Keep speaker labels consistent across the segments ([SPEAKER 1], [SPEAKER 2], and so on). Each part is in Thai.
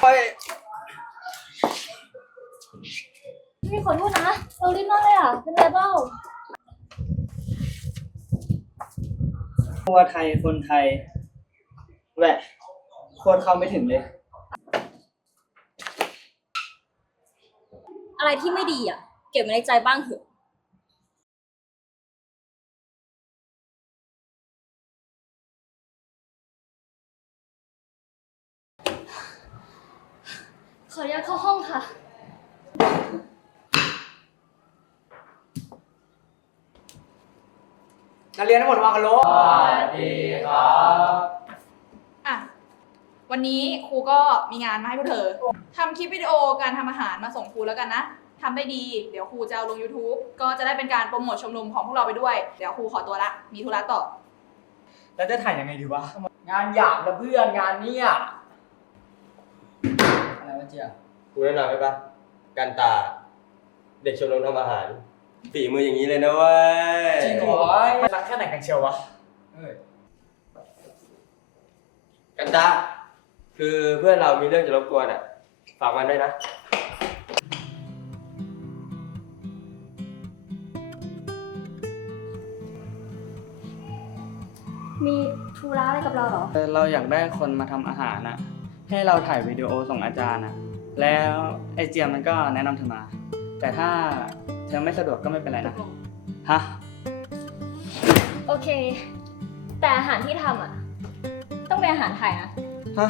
[SPEAKER 1] ไปนี่ขอโทษนะเรารีบมากเลยอะ เป็นไรเบ้า
[SPEAKER 2] ครัวไทยคนไทยแหวะคตรเข้าไม่ถึงเลย
[SPEAKER 1] อะไรที่ไม่ดีอะ เก็บไว้ในใจบ้างเถอะ ขออนุญาตเข้าห้องค่ะ
[SPEAKER 3] นักเรียนทั้งหมดวางกันลง
[SPEAKER 4] อะ วันนี้ครูก็มีงานมาให้พวกเธอทำคลิปวิดีโอการทำอาหารมาส่งครูแล้วกันนะทำได้ดี เดี๋ยวครูจะเอาลง YouTube ก็จะได้เป็นการโปรโมทชมรมของพวกเราไปด้วย เดี๋ยวครูขอตัวละ มีธุระต่อ
[SPEAKER 2] แล้วจะถ่ายยังไงดีวะ
[SPEAKER 3] งานหยาบนะเพื่อนงานเนี้ยอะไรวะ เจีย
[SPEAKER 5] กูแนะนำให้ปะกันตา เด็กชมรมทำอาหารฝีมืออย่างนี้เลยนะเว้ย
[SPEAKER 3] จริงเหรอรักแค่ไหนกันเชียววะเอ้ย
[SPEAKER 5] กันตา คือเพื่อนเรามีเรื่องจะรบกวนอะ ฝากมันด้วยนะ
[SPEAKER 1] มีธุระอะไรกับเราเหรอ
[SPEAKER 2] เราอยากได้คนมาทำอาหารอะ ให้เราถ่ายวิดีโอส่งอาจารย์อะแล้วไอเจียมมันก็แนะนำเธอมา แต่ถ้าเธอไม่สะดวกก็ไม่เป็นไรนะ ฮะ
[SPEAKER 1] โอเค แต่อาหารที่ทำอะ ต้องเป็นอาหารไทยนะ
[SPEAKER 2] ฮะ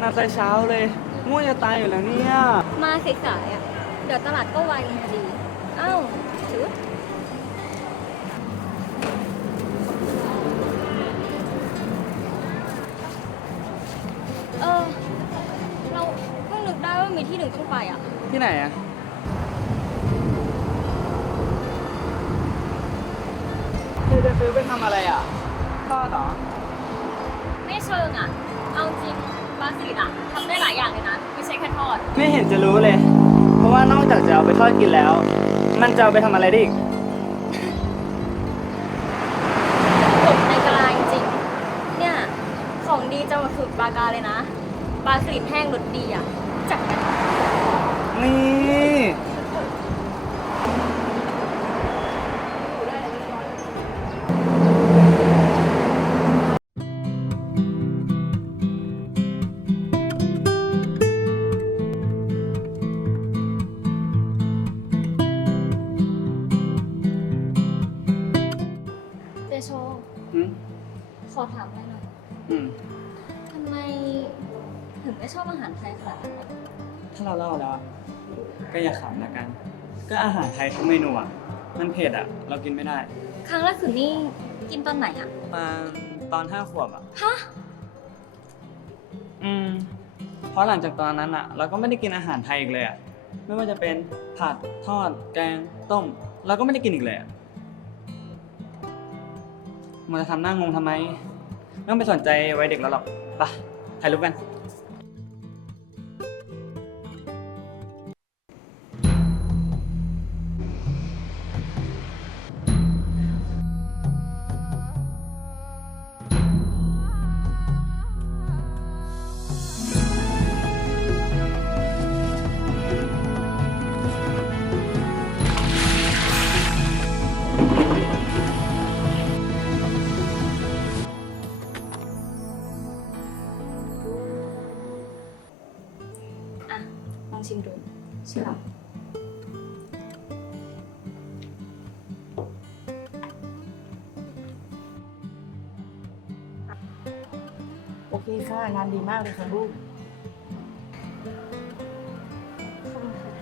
[SPEAKER 2] น่าใส่เช้าเลยง่วงจะตายอยู่แล้วเนี่ย
[SPEAKER 1] มาสายๆอะ เดี๋ยวตลาดก็วายกันพอดี เอ้าถือเออ เราเพิ่งนึกได้ว่ามีที่หนึ่งต้องไปอะ
[SPEAKER 2] ที่ไหนอะเธอจะซื้อไปทำอะไรอะทอดเหรอ
[SPEAKER 1] ไม่เชิงอะ เอาจริง บาสิริอะทำได้หลายอย่างเลยนะ ไม่ใช่แค่ทอด
[SPEAKER 2] ไม่เห็นจะรู้เลย เพราะว่านอกจากจะเอาไปทอดกินแล้ว มันจะเอาไปทำอะไรได้อีก
[SPEAKER 1] โช
[SPEAKER 2] อืม
[SPEAKER 1] ขอถามอะไรหน่อย
[SPEAKER 2] อืม
[SPEAKER 1] ทำไมถึงไม่ชอบอาหารไทยขนาดนั้นอะ
[SPEAKER 2] ถ้าเราเล่าแล้วอะก็อย่าขำละกัน ก็อาหารไทยทุกเมนูอะ มันเผ็ดอะ เรากินไม่ได้
[SPEAKER 1] ครั้งล่าสุดนี่กินตอนไหนอะ
[SPEAKER 2] มาตอนห้าขวบอะ
[SPEAKER 1] ฮะ
[SPEAKER 2] อืม เพราะหลังจากตอนนั้นอะ เราก็ไม่ได้กินอาหารไทยอีกเลยอะ ไม่ว่าจะเป็นผัด ทอด แกง ต้ม เราก็ไม่ได้กินอีกเลยอะ มันจะทำหน้างงทำไมไม่ต้องไปสนใจไว้เด็กแล้วหรอกไปถ่ายรูปกัน
[SPEAKER 1] ชิมดูชิมหรอ
[SPEAKER 3] โอเคค่ะ งานดีมากเลยค่ะลูก
[SPEAKER 1] ขอบคุณค่ะ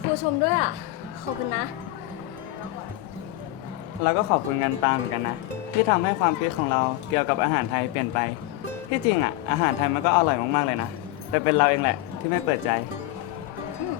[SPEAKER 1] ครูชมด้วยอะ ขอบคุณนะ
[SPEAKER 2] เราก็ขอบคุณกันตามเหมือนกันนะ ที่ทำให้ความคิดของเราเกี่ยวกับอาหารไทยเปลี่ยนไป ที่จริงอะอาหารไทยมันก็อร่อยมากๆเลยนะ แต่เป็นเราเองแหละที่ไม่เปิดใจ
[SPEAKER 1] อืม